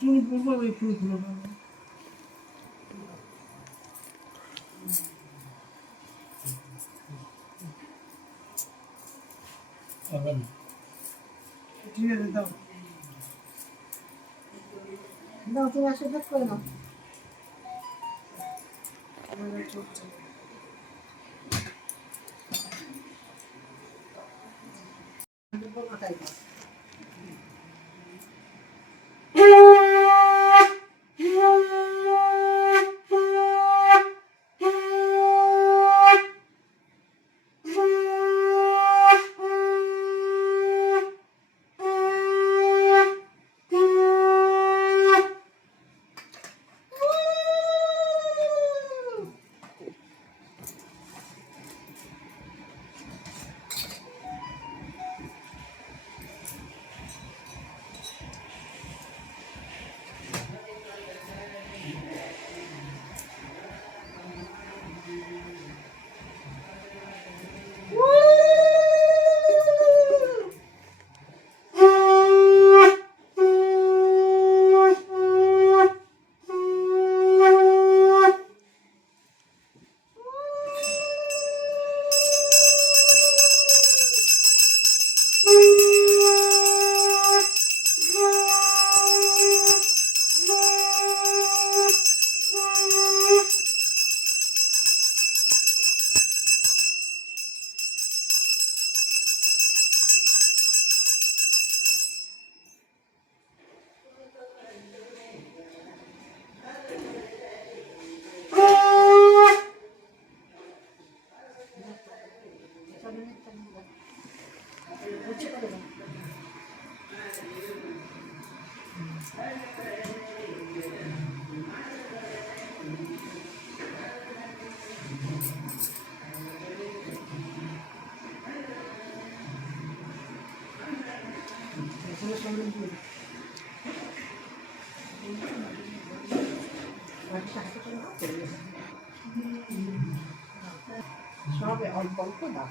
চুল পড়বো ওই ফুলগুলো ঠিক আছে দাও দাও তুমি আশীর্বাদ করে দাও সবে অল্প অল্প দাও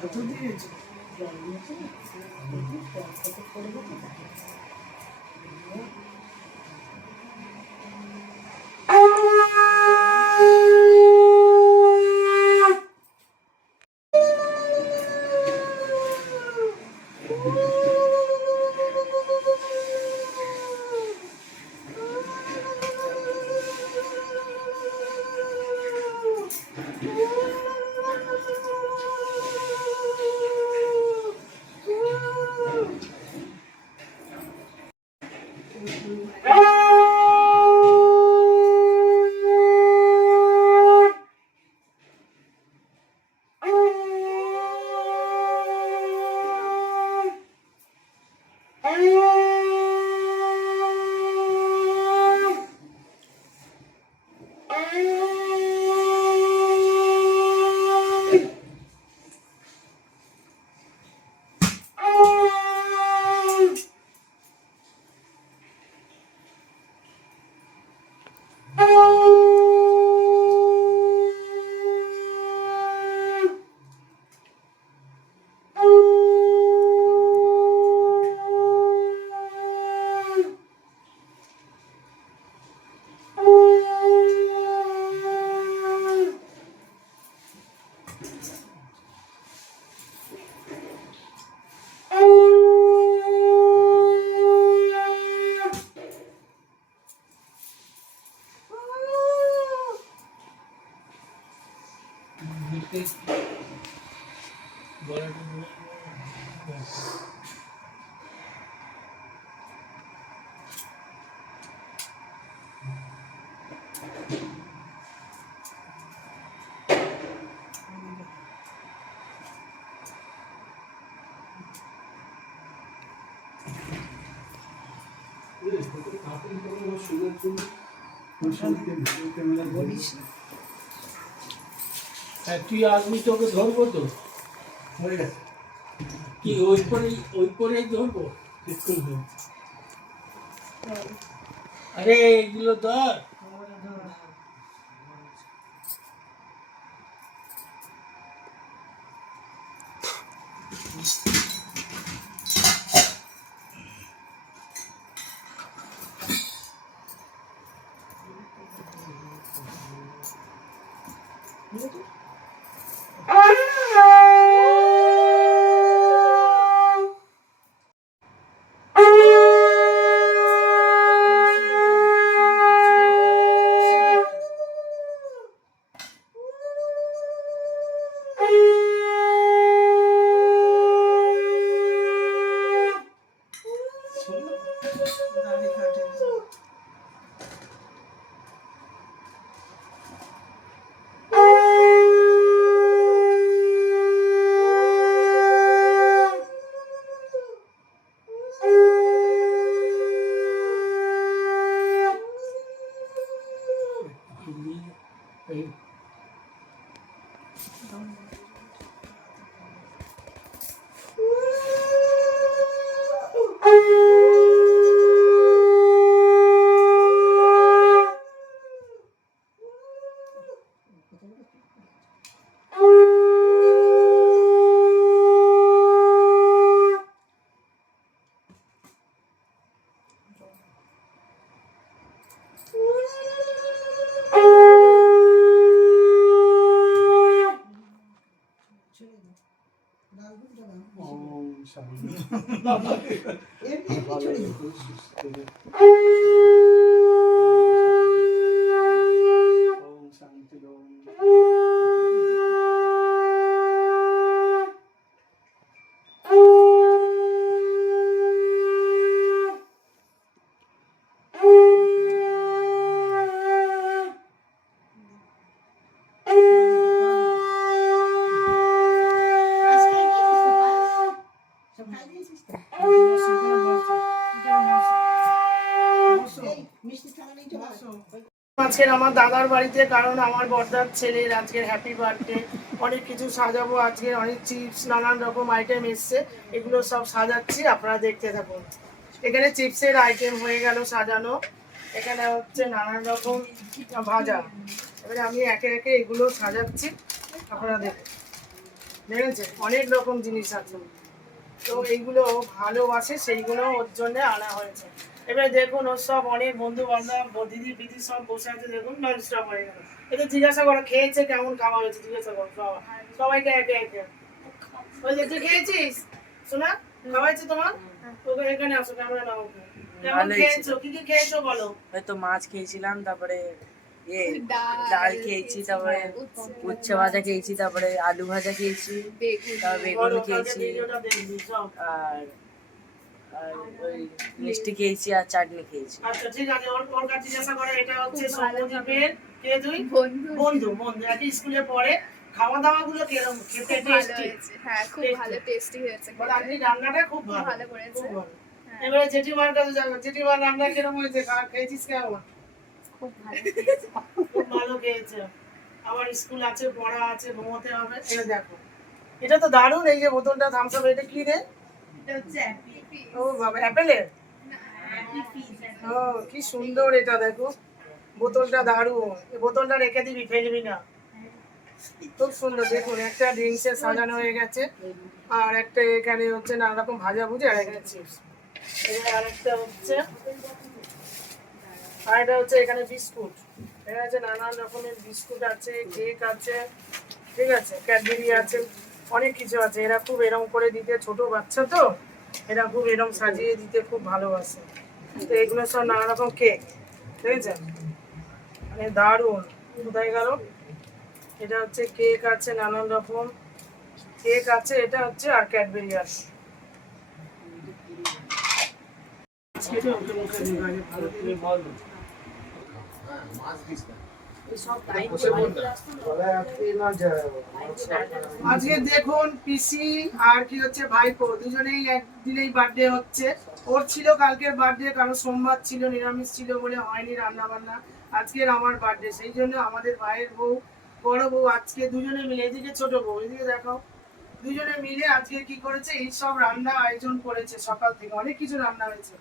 কত দিয়েছে? তুই আসবি, তোকে ধরবো তো। হয়ে গেছে কি ওই করেই ধরবো? আরে এগুলো ধর। দাড়ি কাটে এই আজকের আমার দাদার বাড়িতে, কারণ আমার বড়দার ছেলের আজকের হ্যাপি বার্থডে। অনেক কিছু সাজাবো আজকে, অনেক চিপস নানান রকম আইটেম এসছে, এগুলো সব সাজাচ্ছি, আপনারা দেখতে থাকুন। এখানে চিপসের আইটেম হয়ে গেল সাজানো, এখানে হচ্ছে নানান রকম ভাজা, এবারে আমি একে একে এগুলো সাজাচ্ছি, আপনারা দেখুন। দেখেছেন অনেক রকম জিনিস আছে, তো এইগুলো ও ভালোবাসে, সেইগুলো ওর জন্য আনা হয়েছে। এবারে দেখুন ওর সব অনেক বন্ধু বান্ধব দিদি দিদি সব বসে আছে, দেখুন নন স্টপ হয়ে গেল। এটা জিজ্ঞাসা করো খেয়েছে কেমন খাওয়া হয়েছে, জিজ্ঞাসা করো সবাইকে একে একে। ওই যে তুই খেয়েছিস শোনা, খাওয়াইছে তোমার? তোকে এখানে আসো, ক্যামেরা নাও। কেমন খেয়েছো, কি কি খেয়েছো বলো? হয়তো মাছ খেয়েছিলাম, তারপরে ডাল খেয়েছি, তারপরে উচ্ছে ভাজা খেয়েছি, তারপরে আলু ভাজা খেয়েছি, তারপর বেগুন খেয়েছি, আর আর ওই মিষ্টি খেয়েছি আর চাটনি খেয়েছি। আচ্ছা ঠিক আছে, ওর কাছে জিজ্ঞাসা করে। এটা হচ্ছে সৌম্যদীপের কে তুই বন্ধু বন্ধু একই স্কুলে পড়ে। খাওয়া দাওয়া গুলো কিরকম খেতে? টেস্টি, হ্যাঁ খুব ভালো, টেস্টি হয়েছে। বল আপনি রান্নাটা খুব ভালো করেছে। এবারে জেঠিমার কাছে যাবো, জেঠিমার রান্না কিরকম হয়েছে, খেয়েছিস কেমন? খুব ভালো খুব ভালো খেয়েছে। আবার স্কুল আছে, পড়া আছে, ঘুমোতে হবে। এটা দেখো, এটা তো দারুণ। এই যে বোতলটা থামস আপ, এটা কি রে? ও বাবা, অ্যাপেলের? ও কি সুন্দর, এটা দেখো বোতলটা দারুণ। এই বোতলটা রেখে দিবি, ফেলবি না। খুব সুন্দর। দেখুন একটা ড্রিঙ্কসের সাজানো হয়ে গেছে, আর একটা এখানে হচ্ছে নানা রকম ভাজা ভুজি, আর এখানে চিপস। আরেকটা হচ্ছে, আর এটা হচ্ছে এখানে বিস্কুট। এখানে আছে নানান রকমের বিস্কুট আছে, কেক আছে, ঠিক আছে, ক্যাডবেরি আছে, অনেক কিছু আছে। এরা খুব এরম করে দিতে, ছোট বাচ্চা তো, এরা খুব এরম সাজিয়ে দিতে খুব ভালোবাসে। তো এগুলো সব নানা রকম কেক, দেখেছেন, মানে দারুণ। কোথায় গেল? এটা হচ্ছে কেক আছে, নানান রকম কেক আছে, এটা হচ্ছে, আর ক্যাডবেরি আছে। আজকে দেখুন পিসি আর কি হচ্ছে ভাইপো, দুজনেই একদিনেই বার্থডে হচ্ছে। ওর ছিল কালকের বার্থডে, কারণ সোমবার ছিল, নিরামিষ ছিল বলে হয়নি রান্না বান্না। আজকের আমার বার্থডে, সেই জন্য আমাদের ভাইয়ের বউ, বড় বউ আজকে দুজনে মিলে, এদিকে ছোট বউ, এদিকে দেখো, দুজনে মিলে আজকে কি করেছে, এই সব রান্না আয়োজন করেছে। সকাল থেকে অনেক কিছু রান্না হয়েছে।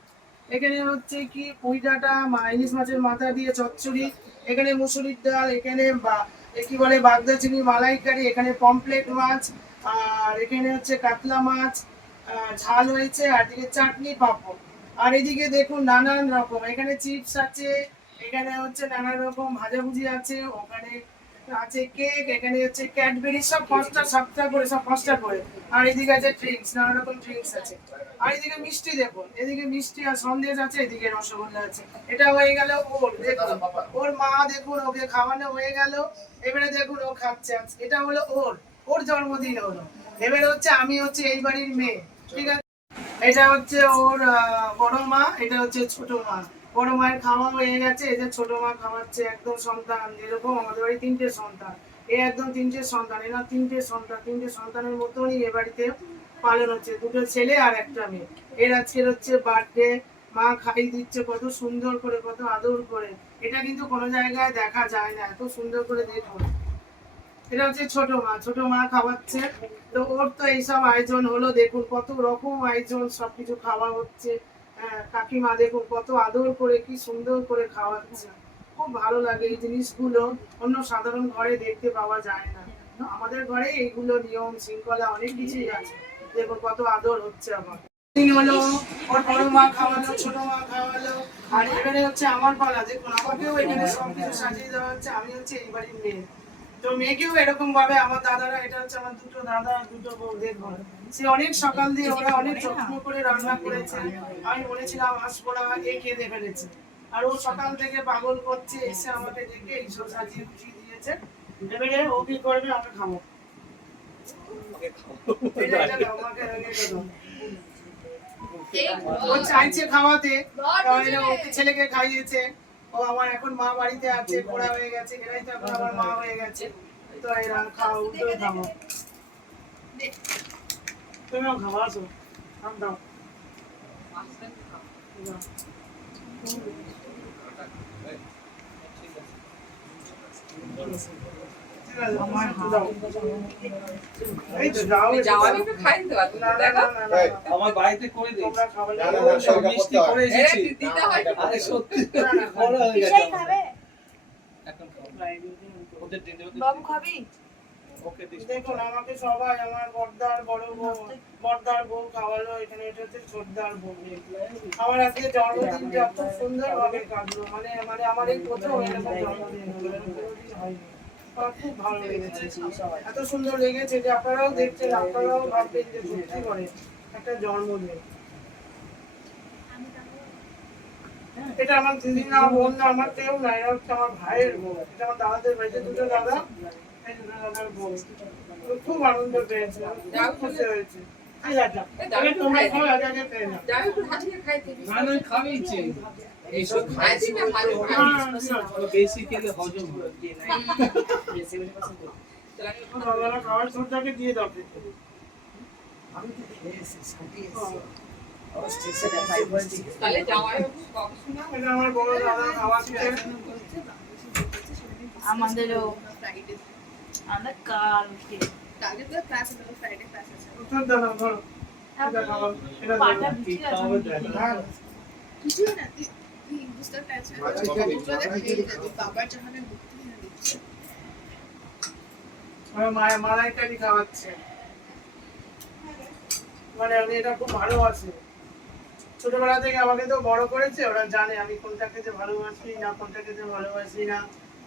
এখানে হচ্ছে কি পুঁই ডাঁটা, ইলিশ মাছের মাথা দিয়ে চচ্চড়ি, এখানে মুসুরির ডাল, এখানে কি বলে বাগদা চিংড়ি মালাইকারি, এখানে পমপ্লেট মাছ, আর এখানে হচ্ছে কাতলা মাছ ঝাল হয়েছে, আর এদিকে চাটনি পাঁপড়। আর এদিকে দেখুন নানান রকম, এখানে চিপস আছে, এখানে হচ্ছে নানান রকম ভাজাভুজি আছে, ওখানে আছে কেক, এখানে হচ্ছে ক্যাডবেরি, সব পাঁচটা করে, সব পাঁচটা করে। আর এদিকে আছে ড্রিঙ্কস, নানা রকম ড্রিঙ্কস আছে। আর এদিকে মিষ্টি দেখুন, এদিকে মিষ্টি আর সন্দেশ আছে, এদিকে রসগোল্লা আছে। এটা হয়ে গেল ওর, দেখুন ওর মা, দেখুন ওকে খাওয়ানো হয়ে গেল। এবারে দেখুন ও খাচ্ছে। এটা হলো ওর জন্মদিন হলো। এবারে হচ্ছে আমি হচ্ছে এই বাড়ির মেয়ে, ঠিক আছে। এটা হচ্ছে ওর বড় মা, এটা হচ্ছে ছোট মা। বড় মায়ের খাওয়া হয়ে গেছে, এই যে ছোট মা খাওয়াচ্ছে। একদম সন্তান, যেরকম আমাদের বাড়ি তিনটে সন্তান, এই একদম তিনটে সন্তান, এরা তিনটে সন্তান, তিনটে সন্তানের মতনই এ বাড়িতে পালন হচ্ছে। দুটো ছেলে আর একটা মেয়ে। এর আজকের হচ্ছে বার্থডে, মা খাইয়ে দিচ্ছে কত সুন্দর করে, কত আদর করে। এটা কিন্তু কোনো জায়গায় দেখা যায় না, এত সুন্দর করে দেখুন। এটা হচ্ছে ছোট মা খাওয়াচ্ছে। তো ওর তো এইসব আয়োজন হলো, দেখুন কত রকম আয়োজন, সবকিছু খাওয়া হচ্ছে। কাকিমা দেখুন কত আদর করে, কি সুন্দর করে খাওয়াচ্ছে। খুব ভালো লাগে এই জিনিসগুলো, অন্য সাধারণ ঘরে দেখতে পাওয়া যায় না। আমাদের ঘরে এইগুলো নিয়ম শৃঙ্খলা অনেক কিছুই আছে। দেখুন কত আদর হচ্ছে। আমার হলো, ওর বড় মা খাওয়ালো, ছোট মা খাওয়ালো, আর এবারে হচ্ছে আমার পালা। দেখুন আমাকেও এখানে সবকিছু সাজিয়ে দেওয়া হচ্ছে। আমি হচ্ছে এই বাড়ির মেয়ে, তো মেয়েকেও এরকম ভাবে আমার দাদারা, এটা হচ্ছে আমার দুটো দাদা, দুটো বউ, দেখুন সে অনেক সকাল দিয়ে ওরা অনেক যত্ন করে রান্না করেছে। আমি বলেছিলাম আসবো না, এ কেঁদে ফেলেছে। আর ও সকাল থেকে পাগল করছে, এসে আমাকে ডেকে এইসব সাজিয়ে গুছিয়ে দিয়েছে। এবারে ও কি করবে, আমরা খাবো। ও চাইছে খাওয়াতে, ওকে ছেলেকে খাইয়েছে। ও আমার এখন মা বাড়িতে আছে, ঘোড়া হয়ে গেছে, এরাই তো এখন আমার মা হয়ে গেছে। তো এরা খাও, উল্টো খাবো। তুমিও খাবো, আসো, খাম দাও। আমার বাড়িতে করে দিই, তোমরা খাবে না, মিষ্টি করে এসেছি। আরে সত্যি বড় হয়ে গেছে এখন খাবো। ওদের দিন ওদের বাবু খাবি? ওকে দিস দেখুন আমাকে সবাই আমার বড়দার বড় বউ বড়দার বউ খাওয়ালো, এখানে এটা হচ্ছে ছোটদার বউ। আমার আজকে জন্মদিনটা খুব সুন্দর ভাবে কাটলো, মানে মানে আমার এই প্রথম এরকম জন্মদিন হলো, এরকম কোনোদিন হয়নি। আমার খুব ভালো লেগেছে, এত সুন্দর লেগেছে যে আপনারাও দেখছেন, আপনারাও ভাববেন যে সত্যি করে একটা জন্মদিন। এটা আমার দিদি না, বোন না, আমার কেউ না, এটা হচ্ছে আমার ভাইয়ের বউ। এটা আমার দাদাদের বাড়িতে দুটো দাদা, এই দুটো দাদার বউ। তো খুব আনন্দ পেয়েছে, খুব খুশি হয়েছে। ঠিক আছে, তাহলে তোমরা খাও, আগে আগে খেয়ে নাও। না না খাবি যে এইসব খাইছি না ভালো বেশি খেলে হজম হয় সকালবেলা খাবার ছোটটাকে দিয়ে দাও খেতে। আমি তো খেয়েছি, সাজিয়েছি। স্টেশনে খাইছি। এটা আমার বড় দাদা খাওয়াচ্ছে। আমাদেরও আমরা কালকে ছোট দাদা ধরো, এটা খাওয়া, এটা পাটা দাও। বিচি খাওয়াবে আছে। দেখ। হ্যাঁ, আমার মায়ের মালাইকারি খাওয়াচ্ছে। মানে আমি এটা খুব ভালোবাসি, ছোটবেলা থেকে আমাকে তো বড় করেছে, ওরা জানে আমি কোনটা খেতে ভালোবাসি না, কোনটা খেতে ভালোবাসি না।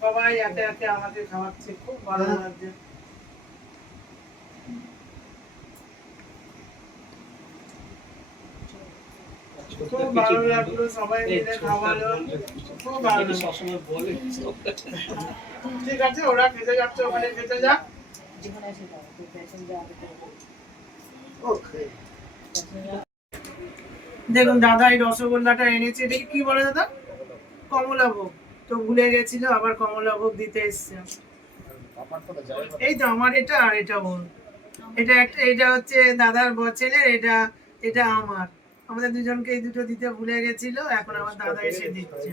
সবাই একে একে আমাকে খাওয়াচ্ছে, খুব ভালো লাগছে। খুব ভালো লাগলো, সবাই মিলে খাওয়ালো, খুব ভালো লাগলো। সবসময় বলে ঠিক আছে, ওরা খেতে যাচ্ছে, ওখানে খেতে যাক। যেখানে এসে যাও, তো প্যাসেঞ্জার দেখুন দাদা এই রসগোল্লাটা এনেছে, এটা কি বলে দাদা? কমলাভোগ। তো ভুলে গেছিল, আবার কমলাভোগ দিতে এসছে। এই তো আমার এটা, আর এটা ওর। এটা একটা, এটা হচ্ছে দাদার ছেলের, এটা এটা আমার। আমাদের দুজনকে এই দুটো দিতে ভুলে গেছিল, এখন আমার দাদা এসে দিচ্ছে।